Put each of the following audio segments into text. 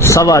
1.25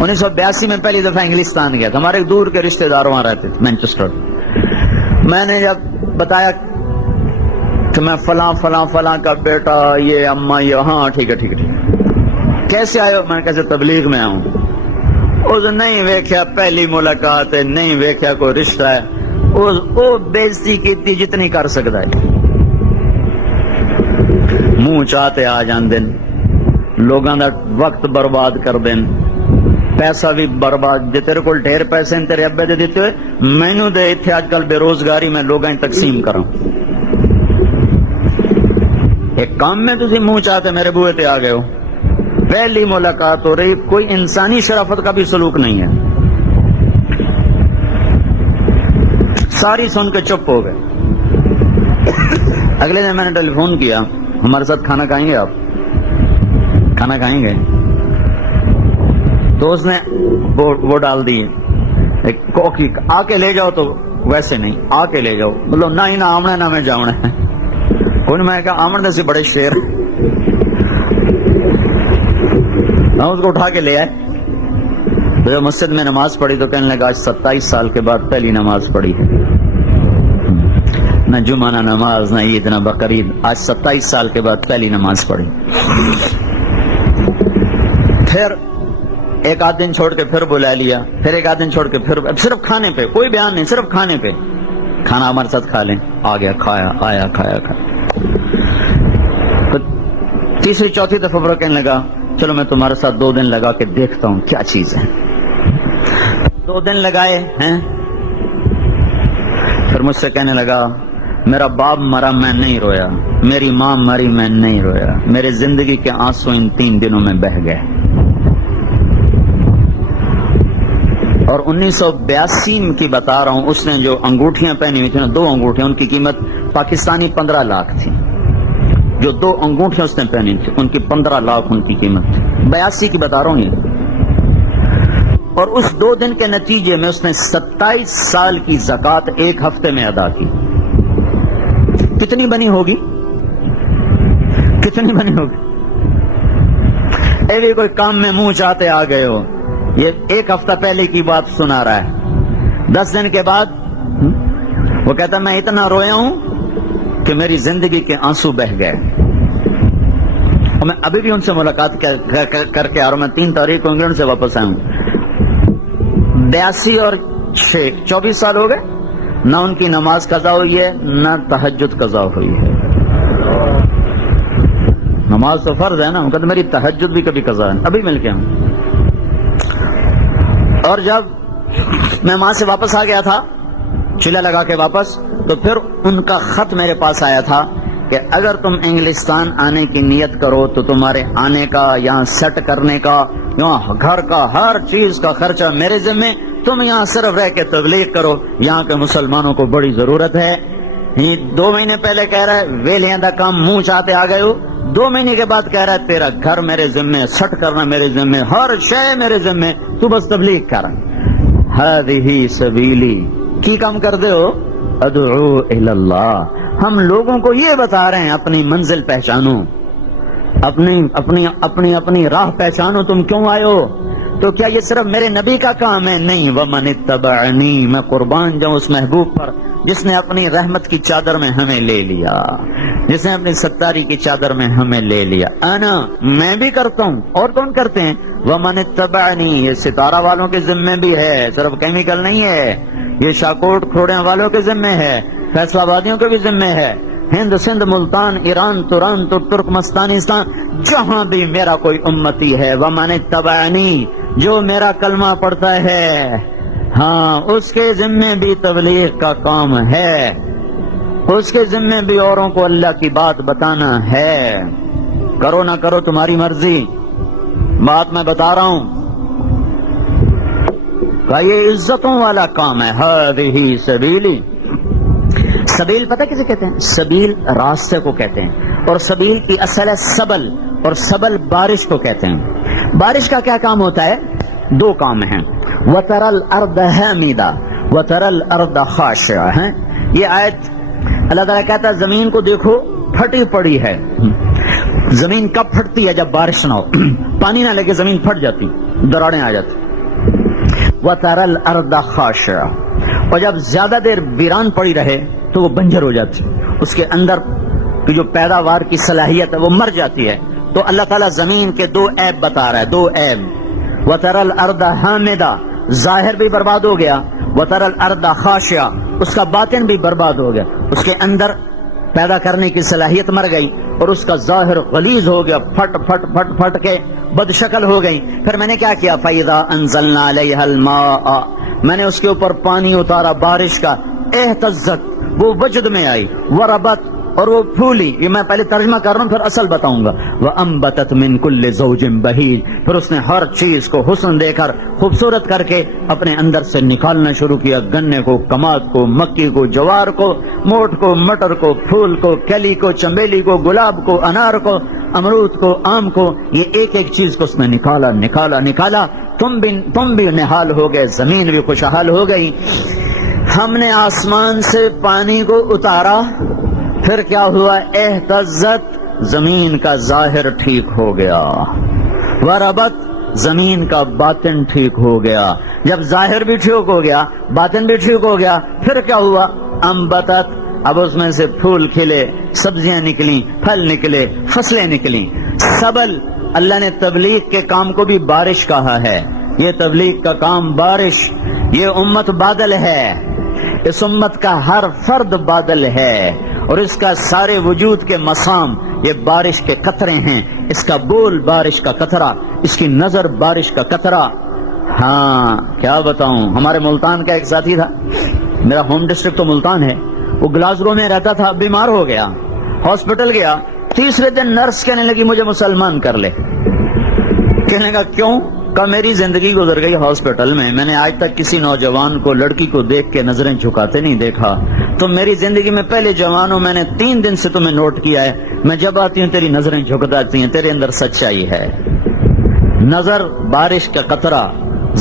1982 میں پہلی دفعہ انگلستان گیا تھا. ہمارے ایک دور کے رشتے دار وہاں رہتے تھے مینچسٹر. میں نے جب بتایا کہ میں فلاں فلاں فلاں کا بیٹا, یہ اماں, یہ, ہاں ٹھیک ہے ٹھیک ہے ٹھیک ہے, کیسے آئے ہو؟ میں نے کیسے تبلیغ میں آؤں. اس نہیں ویکھیا پہلی ملاقات ہے, نہیں ویکھیا کوئی رشتہ ہے, وہ بےزتی کی جتنی کر سکتا ہے. منہ چاہتے آ جان دن, لوگاں دا وقت برباد کر دین, پیسہ بھی برباد. جے تیرے کول ڈھیر پیسے ہیں تیرے ابے دے دیتے ہوئے, مینو دے اتنے آج کل بے روزگاری میں لوگاں تقسیم کروں. ایک کام میں تسی منہ چاہتے میرے بوئے تے آ گئے ہو, پہلی ملاقات ہو رہی, کوئی انسانی شرافت کا بھی سلوک نہیں ہے. ساری سن کے چپ ہو گئے. اگلے دن میں نے ٹیلی فون کیا, ہمارے ساتھ کھانا کھائیں گے آپ؟ کھانا کھائیں گے؟ تو اس نے وہ ڈال دی کوکی, آ کے لے جاؤ. تو ویسے نہیں, آ کے لے جاؤ, مطلب نہ ہی نہ آمنا نہ میں جاؤنا ہے. انہوں نے کہا آمن سے بڑے شیر. ہم اس کو اٹھا کے لے آئے. جب مسجد میں نماز پڑھی تو کہنے لگا آج 27 سال کے بعد پہلی نماز پڑھی ہے, نہ جمعہ نہ نماز نہ عید نہ بقرعید, آج 27 سال کے بعد پہلی نماز پڑھی. پھر ایک آدھ دن چھوڑ کے پھر بلا لیا, پھر ایک آدھ دن چھوڑ کے پھر, صرف کھانے پہ, کوئی بیان نہیں, صرف کھانے پہ. کھانا ہمارے ساتھ کھا لیں, آ گیا, کھایا, آیا, کھایا. تو تیسری چوتھی دفعہ پر کہنے لگا چلو میں تمہارے ساتھ 2 دن لگا کے دیکھتا ہوں کیا چیز ہے. 2 دن لگائے ہیں. پھر مجھ سے کہنے لگا میرا باپ مرا میں نہیں رویا, میری ماں مری میں نہیں رویا, میرے زندگی کے آنسو ان 3 دنوں میں بہہ گئے. اور 1982 کی بتا رہا ہوں, اس نے جو انگوٹھیاں پہنی ہوئی تھیں, 2 انگوٹھیاں, ان کی قیمت پاکستانی 15 لاکھ تھی. جو 2 انگوٹھیاں اس نے پہنی تھی ان کی 15 لاکھ ان کی قیمت تھی. 82 کی بتا رہا ہوں یہ. اور اس 2 دن کے نتیجے میں اس نے 27 سال کی زکوٰۃ 1 ہفتے میں ادا کی. کتنی بنی ہوگی؟ کتنی بنی ہوگی؟ اے بھی کوئی کام میں منہ چاہتے آ گئے ہو. یہ 1 ہفتہ پہلے کی بات سنا رہا ہے. 10 دن کے بعد وہ کہتا میں اتنا رویا ہوں کہ میری زندگی کے آنسو بہ گئے. اور میں ابھی بھی ان سے ملاقات کر کے آ رہا ہوں. میں 3 تاریخ کو انگلینڈ سے واپس آیا ہوں. 82 اور 6 24 سال ہو گئے. نہ ان کی نماز قضا ہوئی ہے نہ تہجد قضا ہوئی ہے. نماز تو فرض ہے نا, ان کا تو میری تہجد بھی کبھی قضا ہے. ابھی مل کے ہوں. اور جب میں وہاں سے واپس آ گیا تھا چلہ لگا کے واپس, تو پھر ان کا خط میرے پاس آیا تھا کہ اگر تم انگلستان آنے کی نیت کرو تو تمہارے آنے کا, یہاں سیٹ کرنے کا, یہاں گھر کا ہر چیز کا خرچہ میرے ذمہ. تم یہاں صرف رہ کے تبلیغ کرو, یہاں کے مسلمانوں کو بڑی ضرورت ہے. 2 مہینے پہلے کہہ رہا ہے ویلیاں دا کام منہ چاہتے آ گئے ہو. 2 مہینے کے بعد کہہ رہا ہے تیرا گھر میرے ذمہ, سٹ کرنا میرے ذمہ, ہر شے میرے ذمہ, تو بس تبلیغ کر. ہذہ سبیلی کی کام کر دے ہو, ادعو الی اللہ. ہم لوگوں کو یہ بتا رہے ہیں اپنی منزل پہچانو, اپنی راہ پہچانو. تم کیوں آئے ہو؟ تو کیا یہ صرف میرے نبی کا کام ہے؟ نہیں. ومن اتبعنی, میں قربان جاؤں اس محبوب پر جس نے اپنی رحمت کی چادر میں ہمیں لے لیا, جس نے اپنی ستاری کی چادر میں ہمیں لے لیا. انا, میں بھی کرتا ہوں. اور کون کرتے ہیں؟ ومن اتبعنی, یہ ستارہ والوں کے ذمے بھی ہے, صرف کیمیکل نہیں ہے. یہ شاکوٹ کھوڑیاں والوں کے ذمے ہے, فیصلہ آبادیوں کے بھی ذمے ہے. ہند, سندھ, ملتان, ایران, توران, ترکمستانستان, جہاں بھی میرا کوئی امتی ہے, ومن اتبعنی, جو میرا کلمہ پڑھتا ہے, ہاں اس کے ذمے بھی تبلیغ کا کام ہے. اس کے ذمے بھی اوروں کو اللہ کی بات بتانا ہے. کرو نہ کرو تمہاری مرضی, بات میں بتا رہا ہوں. یہ عزتوں والا کام ہے. ہذہ سبیلی. سبیل پتہ کسے کہتے ہیں؟ سبیل راستے کو کہتے ہیں, اور سبیل کی اصل ہے سبل, اور سبل بارش کو کہتے ہیں. بارش کا کیا کام ہوتا ہے؟ 2 کام ہیں. وَتَرَى الْأَرْضَ هَامِدَةً وَتَرَى الْأَرْضَ خَاشِعَةً. یہ آیت اللہ تعالیٰ کہتا ہے زمین کو دیکھو پھٹی پڑی ہے. زمین کب پھٹتی ہے؟ جب بارش نہ ہو, پانی نہ لگے زمین پھٹ جاتی, دراڑیں آ جاتی. وَتَرَى الْأَرْضَ خَاشِعَةً، اور جب زیادہ دیر ویران پڑی رہے تو وہ بنجر ہو جاتی، اس کے اندر کی جو پیداوار کی صلاحیت ہے وہ مر جاتی ہے. تو اللہ تعالیٰ زمین کے دو عیب بتا رہا ہے، دو عیب. وَتَرَى الْأَرْضَ حَامِدَةً، ظاہر بھی برباد ہو گیا، وَتَرَى الْأَرْضَ خَاشِعَةً، اس کا باطن بھی برباد ہو گیا، اس کے اندر پیدا کرنے کی صلاحیت مر گئی اور اس کا ظاہر غلیظ ہو گیا، پھٹ پھٹ پھٹ پھٹ کے بد شکل ہو گئی. پھر میں نے کیا کیا؟ فَإِذَا أَنزَلْنَا عَلَيْهَا الْمَاءَ، میں نے اس کے اوپر پانی اتارا بارش کا، اہتزت، وہ وجد میں آئی، وربت، اور وہ پھولی. یہ میں پہلے ترجمہ کر رہا ہوں پھر اصل بتاؤں گا. وَأَنبَتَتْ مِن كُلِّ زَوْجٍ بَهِيجٍ، پھر اس نے ہر چیز کو حسن دے کر خوبصورت کر کے اپنے اندر سے نکالنا شروع کیا، گنے کو، کماد کو، مکی کو، جوار کو، موٹ کو، مٹر کو، پھول کو، کلی کو، چمیلی کو، گلاب کو، انار کو، امرود کو، آم کو. یہ ایک ایک چیز کو اس نے نکالا نکالا نکالا. تم بھی نہال ہو گئے، زمین بھی خوشحال ہو گئی. ہم نے آسمان سے پانی کو اتارا، پھر کیا ہوا؟ اہتزت، زمین کا ظاہر ٹھیک ہو گیا، وربت، زمین کا باطن ٹھیک ہو گیا. جب ظاہر بھی ٹھیک ہو گیا، باطن بھی ٹھیک ہو گیا، پھر کیا ہوا؟ انبتت، اب اس میں سے پھول کھلے، سبزیاں نکلیں، پھل نکلے، فصلیں نکلیں. سبل، اللہ نے تبلیغ کے کام کو بھی بارش کہا ہے. یہ تبلیغ کا کام بارش، یہ امت بادل ہے، اس امت کا ہر فرد بادل ہے، اور اس کا سارے وجود کے مسام یہ بارش کے قطرے ہیں. اس کا بول بارش کا قطرہ، اس کی نظر بارش کا قطرہ. ہاں کیا بتاؤں، ہمارے ملتان کا ایک ساتھی تھا، میرا ہوم ڈسٹرکٹ تو ملتان ہے، وہ گلاسگو میں رہتا تھا، بیمار ہو گیا، ہاسپٹل گیا. تیسرے دن نرس کہنے لگی مجھے مسلمان کر لے. کہنے کا کیوں؟ کہ میری زندگی گزر گئی ہاسپٹل میں نے آج تک کسی نوجوان کو، لڑکی کو دیکھ کے نظریں جھکاتے نہیں دیکھا. تو میری زندگی میں پہلے جوان ہوں، میں نے 3 دن سے تمہیں نوٹ کیا ہے، میں جب آتی ہوں تیری نظریں جھک جاتی ہیں، تیرے اندر سچائی ہے. نظر بارش کا قطرہ،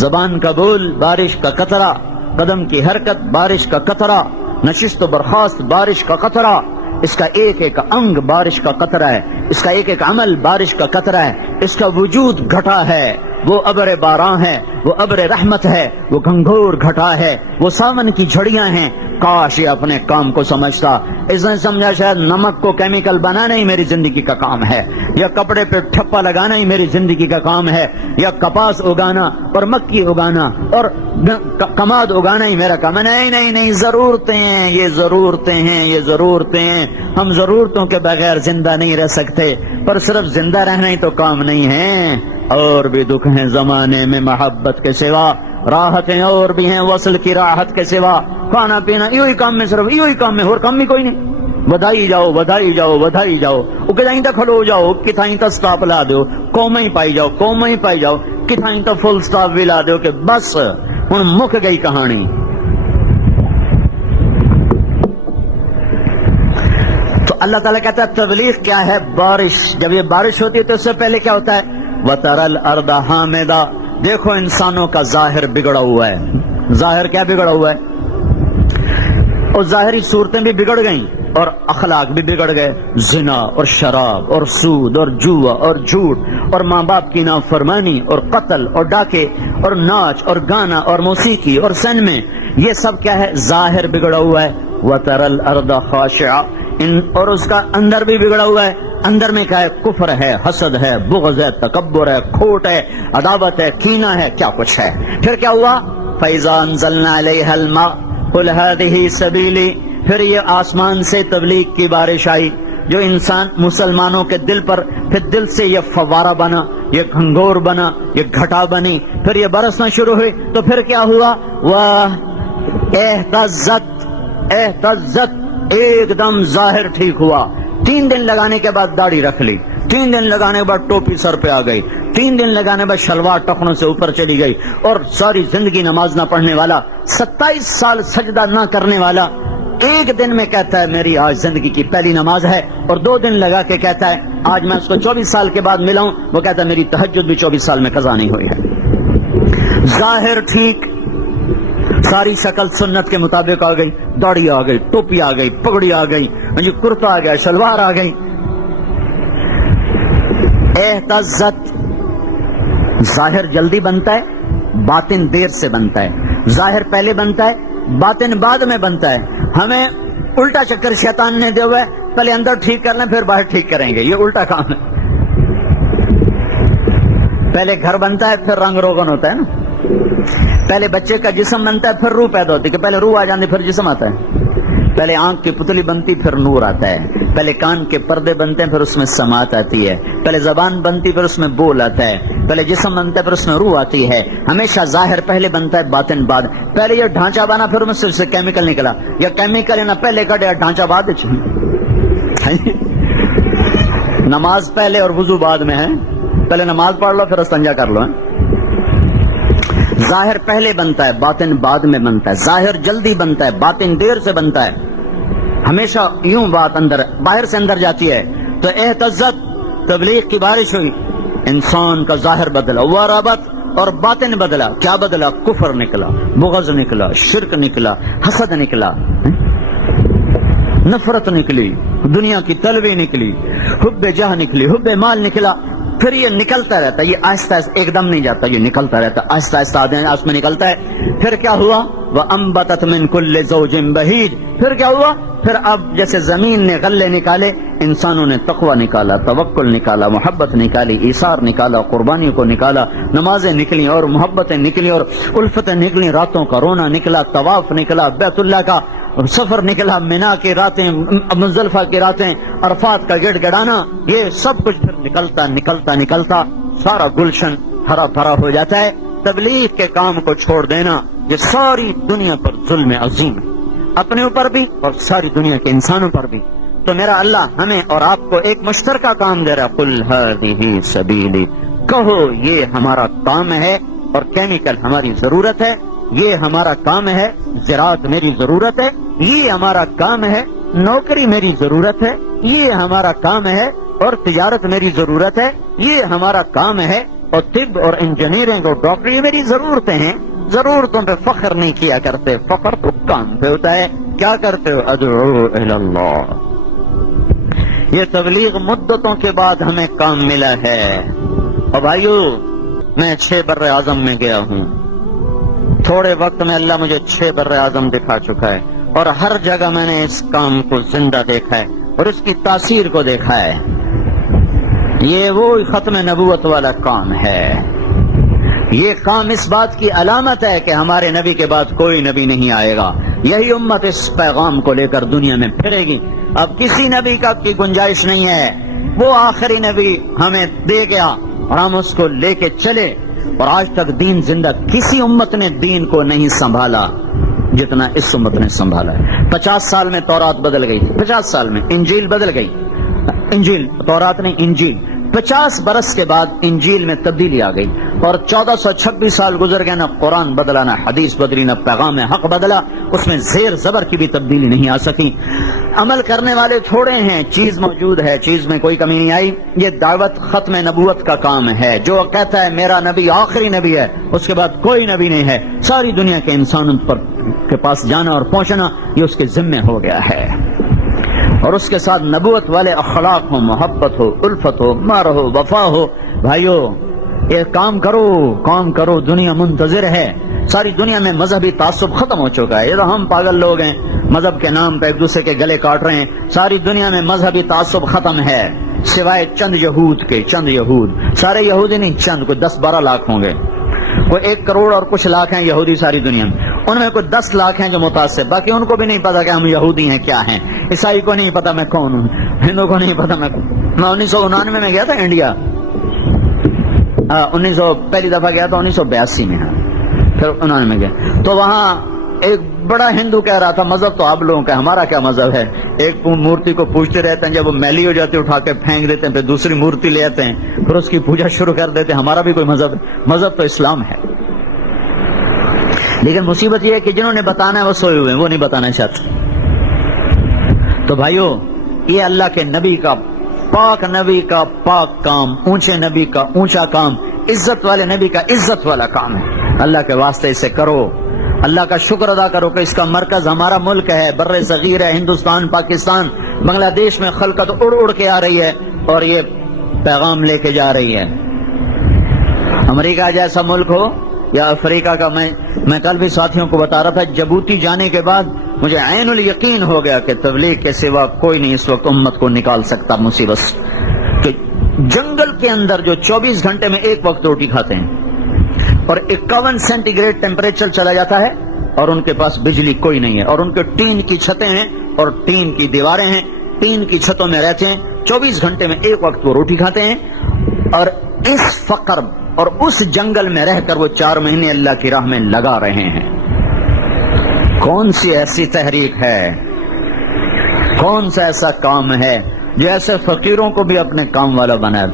زبان کا بول بارش کا قطرہ، قدم کی حرکت بارش کا قطرہ، نشست و برخاست بارش کا قطرہ. اس کا ایک ایک انگ بارش کا قطرہ ہے، اس کا ایک ایک عمل بارش کا قطرہ ہے. اس کا وجود گھٹا ہے، وہ ابر باراں ہے، وہ ابر رحمت ہے، وہ گھنگھور گھٹا ہے، وہ ساون کی جھڑیاں ہیں. کاش یہ اپنے کام کو سمجھتا. اس نے سمجھا شاید نمک کو کیمیکل بنانا ہی میری زندگی کا کام ہے، یا کپڑے پہ ٹھپا لگانا ہی میری زندگی کا کام ہے، یا کپاس اگانا اور مکی اگانا اور کماد اگانا ہی میرا کام ہے. نہیں نہیں نہیں، ضرورتیں ہیں، یہ ضرورتیں ہیں، یہ ضرورتیں ہیں. ہم ضرورتوں کے بغیر زندہ نہیں رہ سکتے، پر صرف زندہ رہنا ہی تو کام نہیں ہے. اور بھی دکھ ہیں زمانے میں محبت کے سوا، راحتیں اور بھی ہیں وصل کی راحت کے سوا. کھانا پینا یوں ہی کام میں، صرف یوں ہی کام میں، اور کام بھی کوئی نہیں. ودائی جاؤ ودائی جاؤ ودائی جاؤ، وہ کہیں تک کھلو جاؤ، کتائیں تک سٹاپ لا دو، قوم ہی پائی جاؤ، قوم ہی پائی جاؤ، کتائیں تک فل سٹاپ بھی لا دو کہ بس ہن مک گئی کہانی. تو اللہ تعالیٰ کہتا ہے تبلیغ کیا ہے؟ بارش. جب یہ بارش ہوتی ہے تو اس سے پہلے کیا ہوتا ہے؟ وَتَرَى الْأَرْضَ حَامِدَةً. دیکھو انسانوں کا ظاہر بگڑا ہوا ہے. ظاہر کیا بگڑا ہوا ہے؟ اور ظاہری صورتیں بھی بگڑ گئیں اور اخلاق بھی بگڑ گئے. زنا اور شراب اور سود اور جوا اور جھوٹ اور ماں باپ کی نافرمانی اور قتل اور ڈاکے اور ناچ اور گانا اور موسیقی اور سینمے، یہ سب کیا ہے؟ ظاہر بگڑا ہوا ہے. وَتَرَى الْأَرْضَ خَاشِعَةً. اور اس کا اندر بھی بگڑا ہوا ہے. اندر میں کیا ہے؟ کفر ہے، حسد ہے، بغض ہے، تکبر ہے، کھوٹ ہے، عداوت ہے، کینہ ہے، کیا کچھ ہے. پھر کیا ہوا؟ فَإِذَا أَنزَلْنَا عَلَيْهَا الْمَاءَ قُلْ هَٰذِهِ سَبِيلِي. پھر یہ آسمان سے تبلیغ کی بارش آئی جو انسان مسلمانوں کے دل پر، پھر دل سے یہ فوارہ بنا، یہ گھنگور بنا، یہ گھٹا بنی، پھر یہ برسنا شروع ہوئی. تو پھر کیا ہوا؟ اہتزت، ایک دم ظاہر ٹھیک ہوا. 3 دن لگانے کے بعد داڑھی رکھ لی، 3 دن لگانے کے بعد ٹوپی سر پہ آ گئی، 3 دن لگانے کے بعد شلوار ٹخنوں سے اوپر چلی گئی، اور ساری زندگی نماز نہ پڑھنے والا، 27 سال سجدہ نہ کرنے والا، ایک دن میں کہتا ہے میری آج زندگی کی پہلی نماز ہے، اور 2 دن لگا کے کہتا ہے آج میں اس کو 24 سال کے بعد ملا ہوں، وہ کہتا ہے میری تہجد بھی 24 سال میں قضا نہیں ہوئی ہے. ظاہر ٹھیک، ساری شکل سنت کے مطابق آ گئی، داڑھی آ گئی، ٹوپی آ گئی، پگڑی آ گئی، کرتا آ گیا، شلوار آ گئی. اہتزت، ظاہر جلدی بنتا ہے، باطن دیر سے بنتا ہے، ظاہر پہلے بنتا ہے، باطن بعد میں بنتا ہے۔ ہمیں الٹا چکر شیطان نے دیا ہوا ہے، پہلے اندر ٹھیک کر لیں پھر باہر ٹھیک کریں گے، یہ الٹا کام ہے۔ پہلے گھر بنتا ہے پھر رنگ روغن ہوتا ہے نا، پہلے بچے کا جسم بنتا ہے پھر روح پیدا ہوتی ہے، کہ پہلے روح آ جاتی پھر جسم آتا ہے، پہلے آنکھ کی پتلی بنتی پھر نور آتا ہے، پہلے کان کے پردے بنتے ہیں پھر اس میں سماعت آتی ہے، پہلے زبان بنتی پھر اس میں بول آتا ہے، پہلے جسم بنتا ہے پھر اس میں روح آتی ہے۔ ہمیشہ ظاہر پہلے بنتا ہے باطن بعد، پہلے یہ ڈھانچہ بنا پھر اس سے کیمیکل نکلا، یا کیمیکل نہ پہلے کٹ یا ڈھانچہ بعد۔ نماز پہلے اور وضو بعد میں ہے، پہلے نماز پڑھ لو پھر استنجا کر لو۔ ظاہر پہلے بنتا ہے باطن بعد میں بنتا ہے، ظاہر جلدی بنتا ہے باطن دیر سے بنتا ہے، ہمیشہ یوں بات اندر باہر سے اندر جاتی ہے۔ تو اہتزت تبلیغ کی بارش ہوئی، انسان کا ظاہر بدلا، وربت اور باطن بدلا، کیا بدلا؟ کفر نکلا، بغض نکلا، شرک نکلا، حسد نکلا، نفرت نکلی، دنیا کی طلبی نکلی، حب جاہ نکلی، حب مال نکلا۔ پھر یہ نکلتا رہتا ہے، یہ آہستہ آہستہ ایک دم نہیں جاتا، یہ نکلتا رہتا ہے آہستہ آہستہ اس میں نکلتا ہے۔ پھر کیا ہوا؟ وَأَنبَتَتْ مِن كُلِّ زَوْجٍ بَهِيجٍ، پھر کیا ہوا؟ پھر اب جیسے زمین نے غلے نکالے، انسانوں نے تقوی نکالا، توکل نکالا، محبت نکالی، ایثار نکالا، قربانی کو نکالا، نمازیں نکلی اور محبتیں نکلی اور الفتیں نکلی، راتوں کا رونا نکلا، طواف نکلا، بیت اللہ کا سفر نکلا، مینا کی راتیں، مزدلفہ کی راتیں، عرفات کا گڑ گڑانا، یہ سب کچھ پھر نکلتا نکلتا نکلتا سارا گلشن ہرا بھرا ہو جاتا ہے۔ تبلیغ کے کام کو چھوڑ دینا یہ ساری دنیا پر ظلم عظیم ہے، اپنے اوپر بھی اور ساری دنیا کے انسانوں پر بھی۔ تو میرا اللہ ہمیں اور آپ کو ایک مشترکہ کام دے رہا، قل ہذہ سبیلی، کہو یہ ہمارا کام ہے اور کیمیکل ہماری ضرورت ہے، یہ ہمارا کام ہے، زراعت میری ضرورت ہے، یہ ہمارا کام ہے، نوکری میری ضرورت ہے، یہ ہمارا کام ہے، اور تجارت میری ضرورت ہے، یہ ہمارا کام ہے، اور طب اور انجینئرنگ اور ڈاکٹری میری ضرورتیں ہیں۔ ضرورتوں پہ فخر نہیں کیا کرتے، فخر تو کام پہ ہوتا ہے۔ کیا کرتے ہو؟ ادعو الی اللہ۔ یہ تبلیغ مدتوں کے بعد ہمیں کام ملا ہے۔ اور بھائیو، میں 6 بر اعظم میں گیا ہوں، تھوڑے وقت میں اللہ مجھے 6 بر اعظم دکھا چکا ہے، اور ہر جگہ میں نے اس کام کو زندہ دیکھا ہے اور اس کی تاثیر کو دیکھا ہے۔ یہ وہ ختم نبوت والا کام ہے، یہ کام اس بات کی علامت ہے کہ ہمارے نبی کے بعد کوئی نبی نہیں آئے گا۔ یہی امت اس پیغام کو لے کر دنیا میں پھرے گی۔ اب کسی نبی کا کی گنجائش نہیں ہے، وہ آخری نبی ہمیں دے گیا اور ہم اس کو لے کے چلے، اور آج تک دین زندہ، کسی امت نے دین کو نہیں سنبھالا جتنا اس امت نے سنبھالا ہے۔ 50 سال میں تورات بدل گئی، 50 سال میں انجیل بدل گئی، انجیل تورات نہیں انجیل، 50 برس کے بعد انجیل میں تبدیلی آ گئی، اور 1426 سال گزر گئے، نہ قرآن بدلا، نہ حدیث بدلی، نہ پیغام حق بدلا، اس میں زیر زبر کی بھی تبدیلی نہیں آ سکی۔ عمل کرنے والے تھوڑے ہیں، چیز موجود ہے، چیز میں کوئی کمی نہیں آئی۔ یہ دعوت ختم نبوت کا کام ہے، جو کہتا ہے میرا نبی آخری نبی ہے، اس کے بعد کوئی نبی نہیں ہے، ساری دنیا کے انسانوں پر کے پاس جانا اور پہنچنا یہ اس کے ذمے ہو گیا ہے، اور اس کے ساتھ نبوت والے اخلاق ہو، محبت ہو، الفت ہو، مار ہو، وفا ہو۔ بھائیو، یہ کام کرو، کام کرو، دنیا منتظر ہے۔ ساری دنیا میں مذہبی تعصب ختم ہو چکا ہے، یہ تو ہم پاگل لوگ ہیں، مذہب کے نام پہ ایک دوسرے کے گلے کاٹ رہے ہیں۔ ساری دنیا میں مذہبی تعصب ختم ہے، سوائے چند یہود کے، چند یہود، سارے یہودی نہیں، چند، کوئی 10-12 لاکھ ہوں گے، کوئی 1 کروڑ اور کچھ لاکھ ہیں یہودی ساری دنیا میں، ان میں کوئی 10 لاکھ ہیں جو متاثر، باقی ان کو بھی نہیں پتا کہ ہم یہودی ہیں کیا ہیں، عیسائی کو نہیں پتا میں کون ہوں، ہندو کو نہیں پتا میں 1999 میں گیا تھا انڈیا، 1900 پہلی دفعہ گیا تھا 1982 میں، پھر 99 میں گیا تو وہاں ایک بڑا ہندو کہہ رہا تھا مذہب تو آپ لوگوں کا، ہمارا کیا مذہب ہے؟ ایک مورتی کو پوجتے رہتے ہیں، جب وہ میلی ہو جاتی ہے اٹھا کے پھینک دیتے ہیں، پھر دوسری مورتی لے آتے ہیں، پھر اس کی پوجا شروع کر دیتے ہیں۔ ہمارا بھی کوئی مذہب تو اسلام ہے، لیکن مصیبت یہ ہے کہ جنہوں نے بتانا ہے وہ سوئے ہوئے ہیں، وہ نہیں بتانا چاہتے۔ تو بھائیو، یہ اللہ کے نبی کا، پاک نبی کا پاک کام، اونچے نبی کا اونچا کام، عزت والے نبی کا عزت والا کام ہے۔ اللہ کے واسطے اسے کرو، اللہ کا شکر ادا کرو کہ اس کا مرکز ہمارا ملک ہے، بر صغیر ہے، ہندوستان، پاکستان، بنگلہ دیش میں خلقت اڑ اڑ کے آ رہی ہے اور یہ پیغام لے کے جا رہی ہے۔ امریکہ جیسا ملک ہو، یا افریقہ کا. میں کل بھی ساتھیوں کو بتا رہا تھا, جبوتی جانے کے بعد مجھے عین الیقین ہو گیا کہ تبلیغ کے سوا کوئی نہیں اس وقت امت کو نکال سکتا مصیبت سے. کہ جنگل کے اندر جو 24 گھنٹے میں ایک وقت روٹی کھاتے ہیں اور 51 سینٹی گریڈ ٹیمپریچر چلا جاتا ہے اور ان کے پاس بجلی کوئی نہیں ہے, اور ان کے ٹین کی چھتیں ہیں اور ٹین کی دیواریں ہیں, ٹین کی چھتوں میں رہتے ہیں, 24 گھنٹے میں ایک وقت وہ روٹی کھاتے ہیں, اور اس فقر اور اس جنگل میں رہ کر وہ 4 مہینے اللہ کی راہ میں لگا رہے ہیں. کون سی ایسی تحریک ہے, کون سا ایسا کام ہے جو ایسے فقیروں کو بھی اپنے کام والا بنائے؟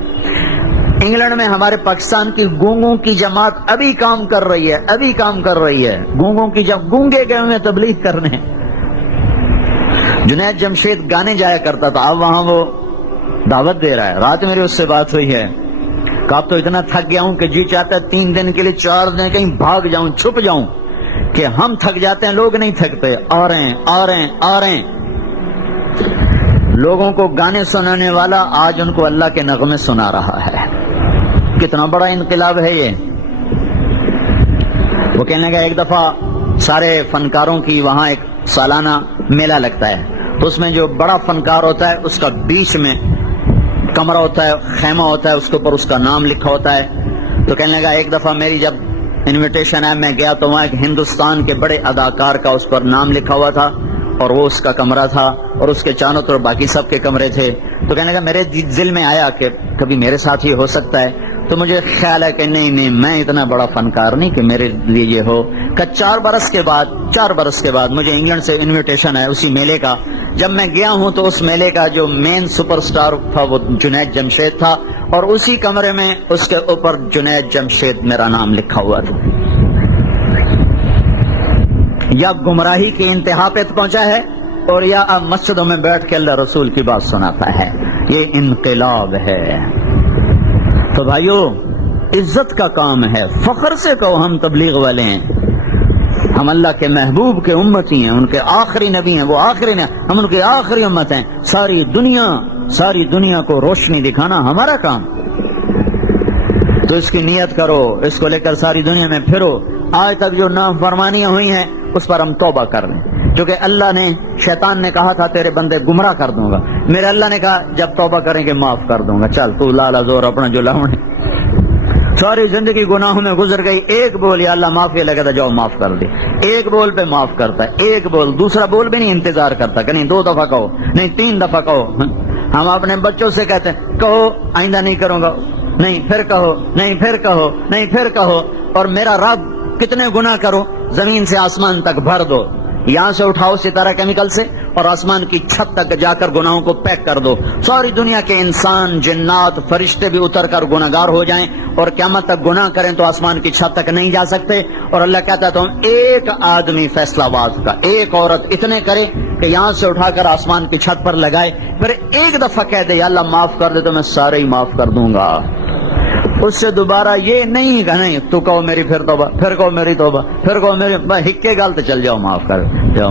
انگلینڈ میں ہمارے پاکستان کی گونگوں کی جماعت ابھی کام کر رہی ہے, ابھی کام کر رہی ہے. گونگوں کی جب گونگے گئے ہوئے تبلیغ کرنے. جنید جمشید گانے جایا کرتا تھا, اب وہاں وہ دعوت دے رہا ہے. رات میری اس سے بات ہوئی ہے کہ اب تو اتنا تھک گیا ہوں کہ جی چاہتا ہے 3 دن کے لیے 4 دن کہیں بھاگ جاؤں, چھپ جاؤں, کہ ہم تھک جاتے ہیں لوگ نہیں تھکتے. آ رہے ہیں آ رہے ہیں آ رہے ہیں. لوگوں کو گانے سنانے والا آج ان کو اللہ کے نغمے سنا رہا ہے. کتنا بڑا انقلاب ہے یہ. وہ کہنے کا ایک دفعہ سارے فنکاروں کی وہاں ایک سالانہ میلہ لگتا ہے, تو اس میں جو بڑا فنکار ہوتا ہے اس کا بیچ میں کمرہ ہوتا ہے, خیمہ ہوتا ہے, اس کے اوپر اس کا نام لکھا ہوتا ہے. تو کہنے لگا ایک دفعہ میری جب انویٹیشن ہے میں گیا تو وہاں ایک ہندوستان کے بڑے اداکار کا اس پر نام لکھا ہوا تھا اور وہ اس کا کمرہ تھا اور اس کے چاروں طرف باقی سب کے کمرے تھے. تو کہنے لگا میرے دل میں آیا کہ کبھی میرے ساتھ یہ ہو سکتا ہے. تو مجھے خیال ہے کہ نہیں میں اتنا بڑا فنکار نہیں کہ میرے لیے یہ ہو. کہ 4 برس کے بعد مجھے انگلینڈ سے انویٹیشن ہے اسی میلے کا. جب میں گیا ہوں تو اس میلے کا جو مین سپر سٹار تھا وہ جنید جمشید تھا, اور اسی کمرے میں اس کے اوپر جنید جمشید میرا نام لکھا ہوا تھا. یا گمراہی کی انتہا پہ پہنچا ہے اور یا اب مسجدوں میں بیٹھ کے اللہ رسول کی بات سناتا ہے. یہ انقلاب ہے. تو بھائیو عزت کا کام ہے, فخر سے کہو ہم تبلیغ والے ہیں, ہم اللہ کے محبوب کے امتی ہیں, ان کے آخری نبی ہیں, وہ آخری نے, ہم ان کے آخری امت ہیں. ساری دنیا کو روشنی دکھانا ہمارا کام. تو اس کی نیت کرو, اس کو لے کر ساری دنیا میں پھرو. آج تک جو نافرمانیاں ہوئی ہیں اس پر ہم توبہ کر لیں, کیونکہ اللہ نے, شیطان نے کہا تھا تیرے بندے گمراہ کر دوں گا. میرے اللہ نے کہا جب توبہ کریں گے معاف کر دوں گا. چل تو لالا زور اپنا جو لاؤں. ساری زندگی گناہوں میں گزر گئی, ایک بول یا اللہ معافی لگا تھا جاؤ معاف کر دی. ایک بول پہ معاف کرتا ہے, ایک بول, دوسرا بول بھی نہیں انتظار کرتا کہ نہیں 2 دفعہ کہو, نہیں 3 دفعہ کہو. ہم اپنے بچوں سے کہتے ہیں کہو آئندہ نہیں کروں گا, نہیں پھر کہو, نہیں پھر کہو, نہیں پھر کہو. اور میرا رب کتنے گناہ کرو زمین سے آسمان تک بھر دو, یہاں سے اٹھاؤ ستارہ کیمیکل سے اور آسمان کی چھت تک جا کر گناہوں کو پیک کر دو. ساری دنیا کے انسان, جنات, فرشتے بھی اتر کر گناہگار ہو جائیں اور قیامت تک گناہ کریں تو آسمان کی چھت تک نہیں جا سکتے. اور اللہ کہتا ہے تم ایک آدمی فیصلہ باز کا, ایک عورت اتنے کرے کہ یہاں سے اٹھا کر آسمان کی چھت پر لگائے, پھر ایک دفعہ کہہ دے یا اللہ معاف کر دے تو میں سارے ہی معاف کر دوں گا. اس سے دوبارہ یہ نہیں کہ نہیں تو کہو میری پھر توبہ, پھر کہو میری توبہ, پھر کہو میری ہکے گال تو چل جاؤ معاف کر, جاؤ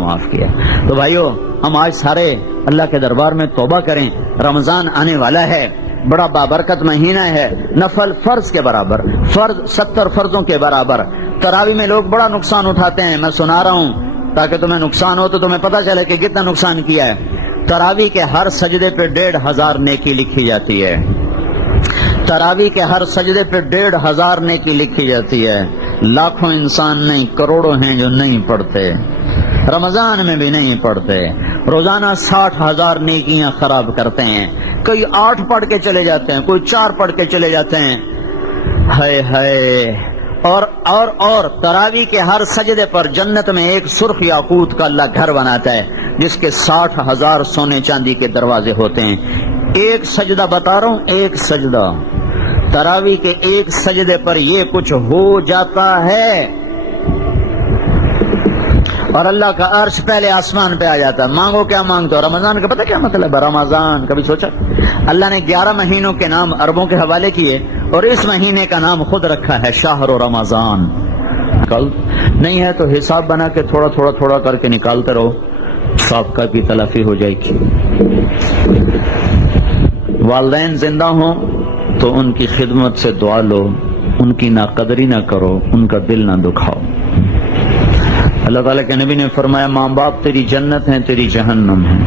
معاف کیا. تو بھائیو ہم آج سارے اللہ کے دربار میں توبہ کریں. رمضان آنے والا ہے, بڑا بابرکت مہینہ ہے, نفل فرض کے برابر, فرض 70 فرضوں کے برابر. تراوی میں لوگ بڑا نقصان اٹھاتے ہیں, میں سنا رہا ہوں تاکہ تمہیں نقصان ہو تو تمہیں پتہ چلے کہ کتنا نقصان کیا ہے. تراوی کے ہر سجدے پہ 1500 نیکی لکھی جاتی ہے. تراوی کے ہر سجدے پہ 1500 نیکی لکھی جاتی ہے. لاکھوں انسان نہیں, کروڑوں ہیں جو نہیں پڑھتے, رمضان میں بھی نہیں پڑھتے. روزانہ 60,000 نیکیاں خراب کرتے ہیں. کوئی 8 پڑھ کے چلے جاتے ہیں, کوئی 4 پڑھ کے چلے جاتے ہیں. ہائے ہائے. اور تراوی کے ہر سجدے پر جنت میں ایک سرخ یاقوت کا اللہ گھر بناتا ہے جس کے 60,000 سونے چاندی کے دروازے ہوتے ہیں. ایک سجدہ بتا رہا ہوں, ایک سجدہ, تراوی کے ایک سجدے پر یہ کچھ ہو جاتا ہے. اور اللہ کا عرش پہلے آسمان پہ آ جاتا ہے. مانگو کیا مانگتے ہو. رمضان کا پتہ کیا مطلب ہے رمضان, کبھی سوچا؟ اللہ نے 11 مہینوں کے نام عربوں کے حوالے کیے اور اس مہینے کا نام خود رکھا ہے شہر رمضان. کل نہیں ہے تو حساب بنا کے تھوڑا کر کے نکالتے رہو, سابقہ کی تلافی ہو جائے گی. والدین زندہ ہوں تو ان کی خدمت سے دعا لو, ان کی ناقدری نہ کرو، ان کا دل نہ دکھاؤ۔ اللہ تعالیٰ کے نبی نے فرمایا ماں باپ تیری جنت ہیں، تیری جہنم ہے،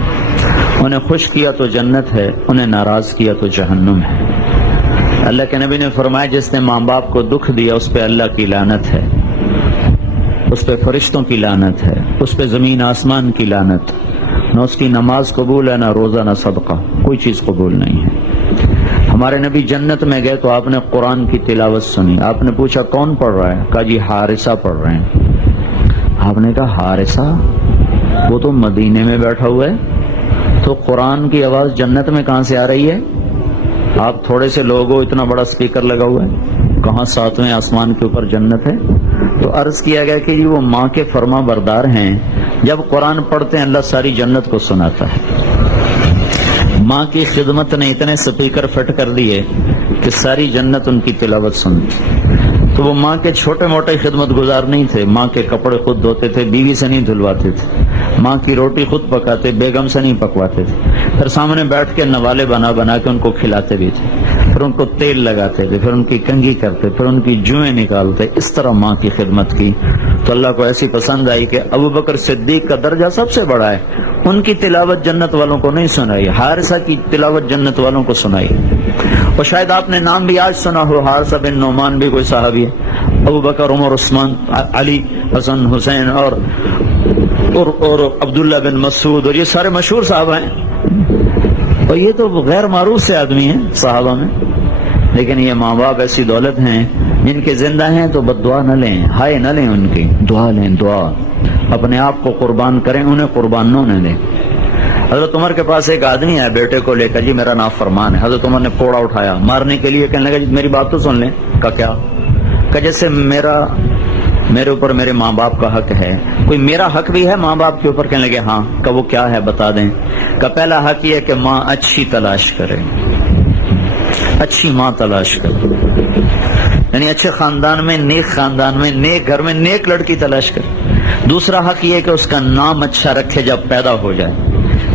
انہیں خوش کیا تو جنت ہے، انہیں ناراض کیا تو جہنم ہے۔ اللہ کے نبی نے فرمایا جس نے ماں باپ کو دکھ دیا اس پہ اللہ کی لعنت ہے، اس پہ فرشتوں کی لعنت ہے، اس پہ زمین آسمان کی لعنت، نہ اس کی نماز قبول ہے، نہ روزہ، نہ صدقہ، کوئی چیز قبول نہیں ہے۔ ہمارے نبی جنت میں گئے تو آپ نے قرآن کی تلاوت سنی، آپ نے پوچھا کون پڑھ رہا ہے؟ کہا جی حارثہ پڑھ رہے ہیں۔ آپ نے کہا حارثہ؟ وہ تو مدینے میں بیٹھا ہوا ہے، تو قرآن کی آواز جنت میں کہاں سے آ رہی ہے؟ آپ تھوڑے سے لوگ ہو، اتنا بڑا سپیکر لگا ہوا ہے، کہاں ساتویں آسمان کے اوپر جنت ہے؟ تو عرض کیا گیا کہ وہ ماں کے فرما بردار ہیں، جب قرآن پڑھتے ہیں اللہ ساری جنت کو سناتا ہے۔ ماں کی خدمت نے اتنے سپیکر فٹ کر دیے کہ ساری جنت ان کی تلاوت سنتی۔ تو وہ ماں کے چھوٹے موٹے خدمت گزار نہیں تھے، ماں کے کپڑے خود دھوتے تھے، بیوی سے نہیں دھلواتے تھے، ماں کی روٹی خود پکاتے، بیگم سے نہیں پکواتے تھے، پھر سامنے بیٹھ کے نوالے بنا بنا کے ان کو کھلاتے بھی تھے، پھر ان کو تیل لگاتے تھے، پھر ان کی کنگھی کرتے، پھر ان کی جوئیں نکالتے، اس طرح ماں کی خدمت کی۔ تو اللہ کو ایسی پسند آئی کہ ابو بکر صدیق کا درجہ سب سے بڑا ہے، ان کی تلاوت جنت والوں کو نہیں سنائی، حارثہ کی تلاوت جنت والوں کو سنائی۔ اور شاید آپ نے نام بھی آج سنا ہو، حارثہ بن نعمان بھی کوئی صحابی ہے، ابو بکر، عمر، عثمان، علی، حسن، حسین اور عبداللہ بن مسعود، اور یہ سارے مشہور صحابہ ہیں، اور یہ تو غیر معروف سے آدمی ہیں صحابہ میں۔ لیکن یہ ماں باپ ایسی دولت ہیں جن کے زندہ ہیں تو بد دعا نہ لیں، ہائے نہ لیں، ان کی دعا لیں، دعا اپنے آپ کو قربان کریں، انہیں قربان نہ دیں۔ حضرت عمر کے پاس ایک آدمی آیا بیٹے کو لے کر، جی میرا نافرمان ہے۔ حضرت عمر نے کوڑا اٹھایا مارنے کے لیے، کہنے لگا جی میری بات تو سن لیں۔ کہا کیا؟ کہ جیسے میرے اوپر میرے ماں باپ کا حق ہے، کوئی میرا حق بھی ہے ماں باپ کے اوپر؟ کہنے لگے ہاں۔ کہ وہ کیا ہے بتا دیں۔ کہ پہلا حق یہ ہے کہ ماں اچھی تلاش کرے، اچھی ماں تلاش کرے، یعنی اچھے خاندان میں، نیک خاندان میں، نیک گھر میں نیک لڑکی تلاش کرے۔ دوسرا حق یہ ہے کہ اس کا نام اچھا رکھے جب پیدا ہو جائے۔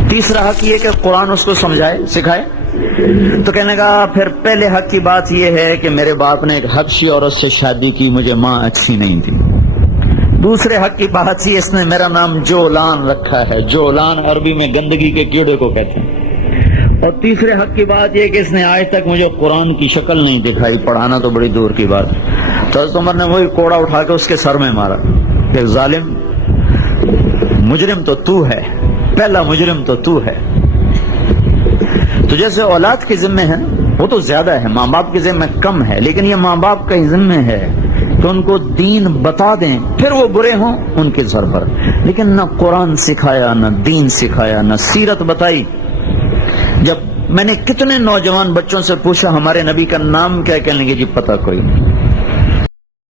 تیسرا حق یہ کہ قرآن اس کو سمجھائے، سکھائے۔ تو کہنے لگا پھر پہلے حق کی بات یہ ہے کہ میرے باپ نے ایک حبشی عورت سے شادی کی، مجھے ماں اچھی نہیں تھی۔ دوسرے حق کی بات یہ، اس نے میرا نام جولان رکھا ہے، جولان عربی میں گندگی کے کیڑے کو کہتے ہیں۔ اور تیسرے حق کی بات یہ کہ اس نے آج تک مجھے قرآن کی شکل نہیں دکھائی، پڑھانا تو بڑی دور کی بات۔ تو حضرت عمر نے وہی کوڑا اٹھا کے اس کے سر میں مارا کہ ظالم، مجرم تو تو ہے، پہلا مجرم تو تو ہے۔ تو جیسے اولاد کے ذمہ ہے وہ تو زیادہ ہے، ماں باپ کے ذمہ کم ہے، لیکن یہ ماں باپ کا ہی ذمہ ہے کہ ان کو دین بتا دیں، پھر وہ برے ہوں ان کے سر پر، لیکن نہ قرآن سکھایا، نہ دین سکھایا، نہ سیرت بتائی۔ جب میں نے کتنے نوجوان بچوں سے پوچھا ہمارے نبی کا نام کیا، کہنے لگے جی پتہ کوئی نہیں۔